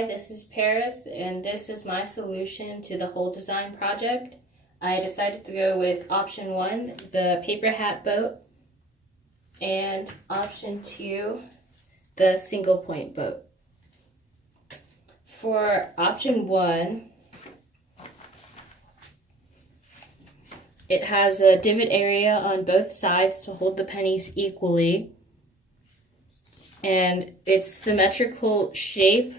Hi, this is Paris, and this is my solution to the whole design project. I decided to go with option 1, the paper hat boat, and option 2, the single point boat. For option 1, it has a divot area on both sides to hold the pennies equally, and its symmetrical shape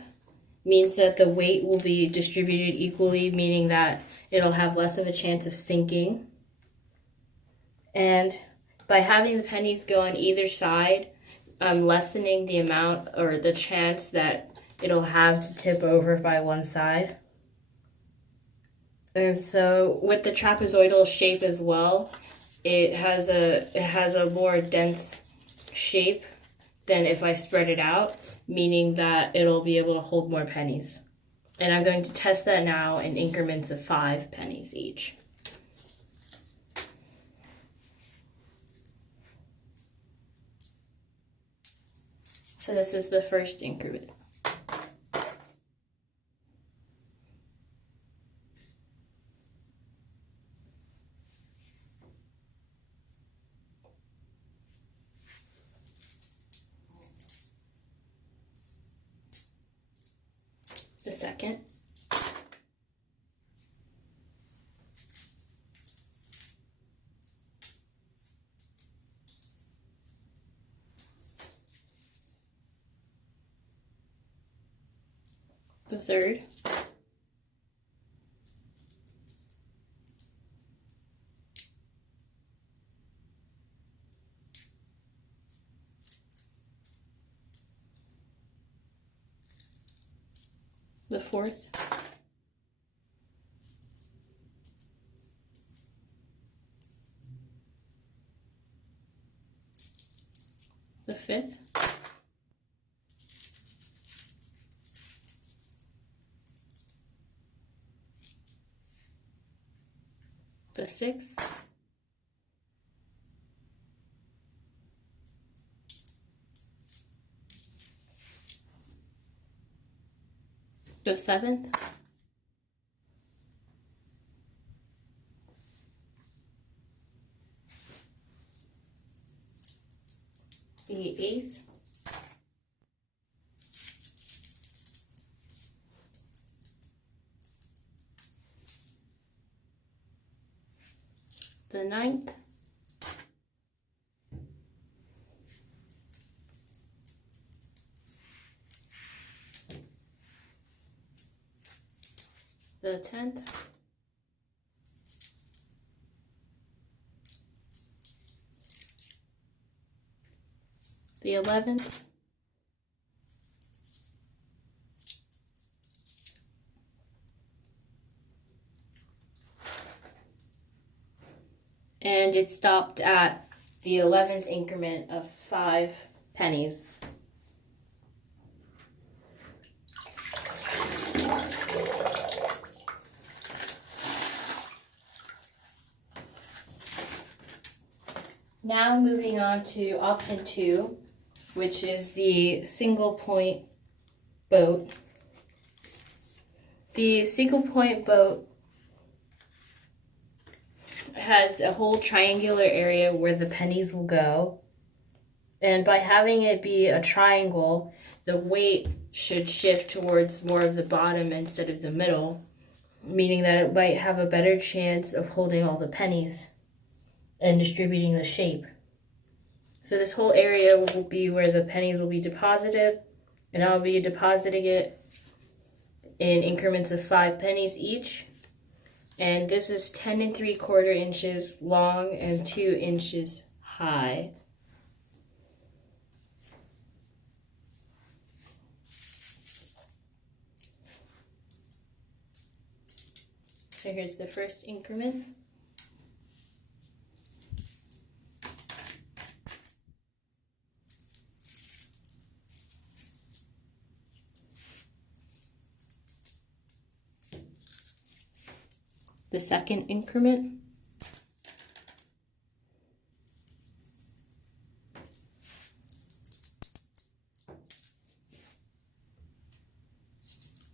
means that the weight will be distributed equally, meaning that it'll have less of a chance of sinking. And by having the pennies go on either side, I'm lessening the amount or the chance that it'll have to tip over by one side. And so with the trapezoidal shape as well, it has a more dense shape than if I spread it out, meaning that it'll be able to hold more pennies. And I'm going to test that now in increments of 5 pennies each. So this is the first increment. The second. The third. The fourth. The fifth. The sixth. The seventh. The eighth. The ninth. The 10th. The 11th. And it stopped at the 11th increment of 5 pennies. Now moving on to option 2, which is the single point boat. The single point boat has a whole triangular area where the pennies will go. And by having it be a triangle, the weight should shift towards more of the bottom instead of the middle, meaning that it might have a better chance of holding all the pennies and distributing the shape. So this whole area will be where the pennies will be deposited, and I'll be depositing it in increments of 5 pennies each. And this is 10 3/4 inches long and 2 inches high. So here's the first increment. The second increment.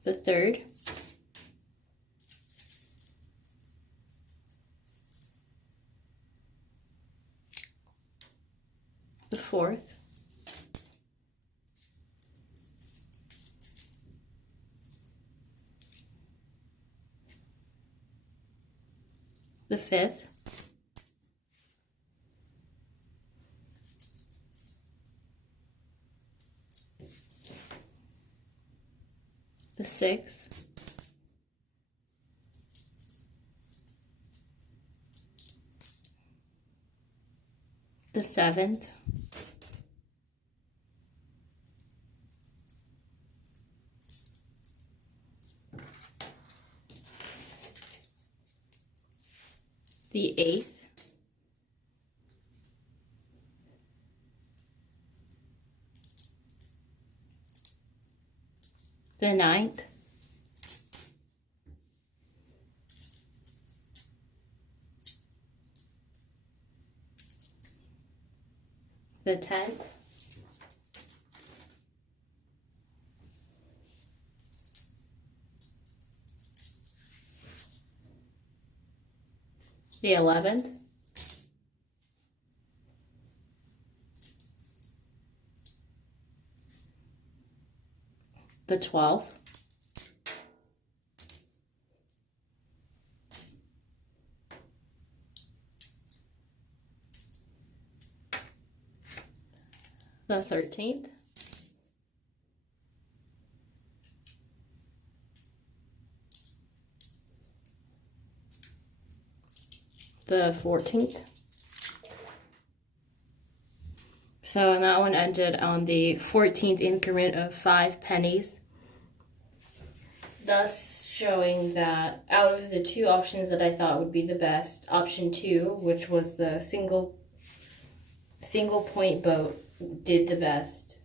the third, the fourth, the fifth, the sixth, the seventh, the eighth, the ninth, the 10th, the 11th, the 12th, the 13th, the 14th. So that one ended on the 14th increment of 5 pennies, thus showing that out of the two options that I thought would be the best, option 2, which was the single point boat, did the best.